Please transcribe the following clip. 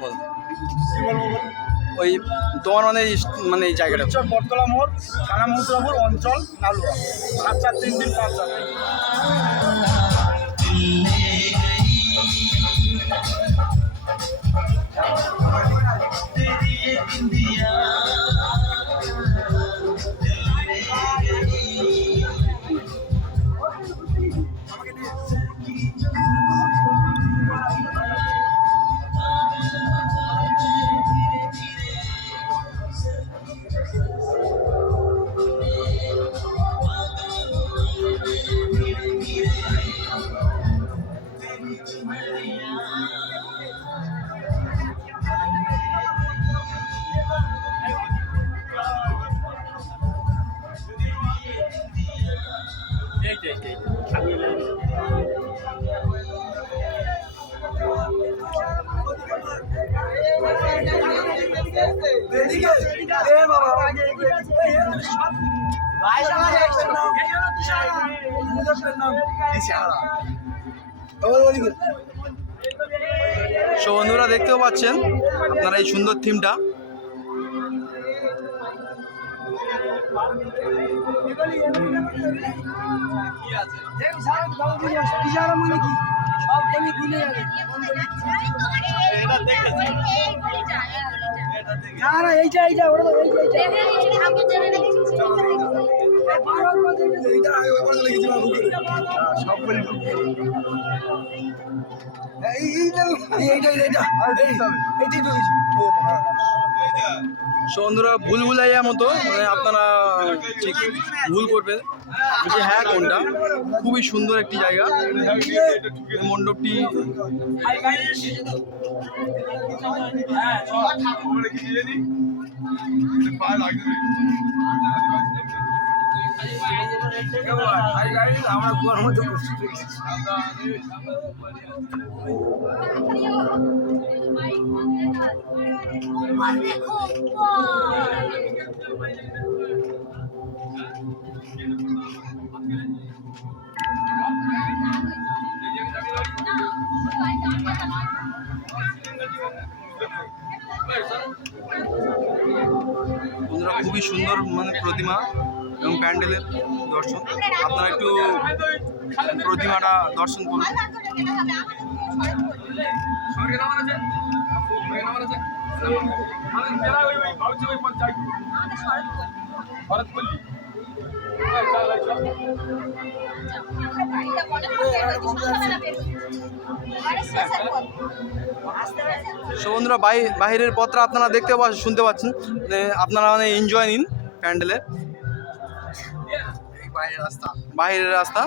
বল। কি বলবো বল? ওই তোমার মানে মানে এই জায়গাটা উচ্চর বটতলা মোড়, থানা মথুরাপুর, অঞ্চল নালুয়া, 74335। সো বন্ধুরা দেখতেও পাচ্ছেন আপনারা এই সুন্দর থিমটা। সো বন্ধুরা ভুলভুলাইয়া মতো মানে আপনারা ঠিক ভুল করবেন যে হ্যাঁ কোনটা। খুবই সুন্দর একটি জায়গা মণ্ডপটি। বন্ধুরা খুবই সুন্দর মানে প্রতিমা এবং প্যান্ডেলের দর্শন। আপনারা একটু প্রতিমাটা দর্শন করুন। সো বন্ধুরা বাহিরের পত্র আপনারা দেখতে শুনতে পাচ্ছেন, আপনারা মানে এনজয় নিন প্যান্ডেলের বাইরের রাস্তা।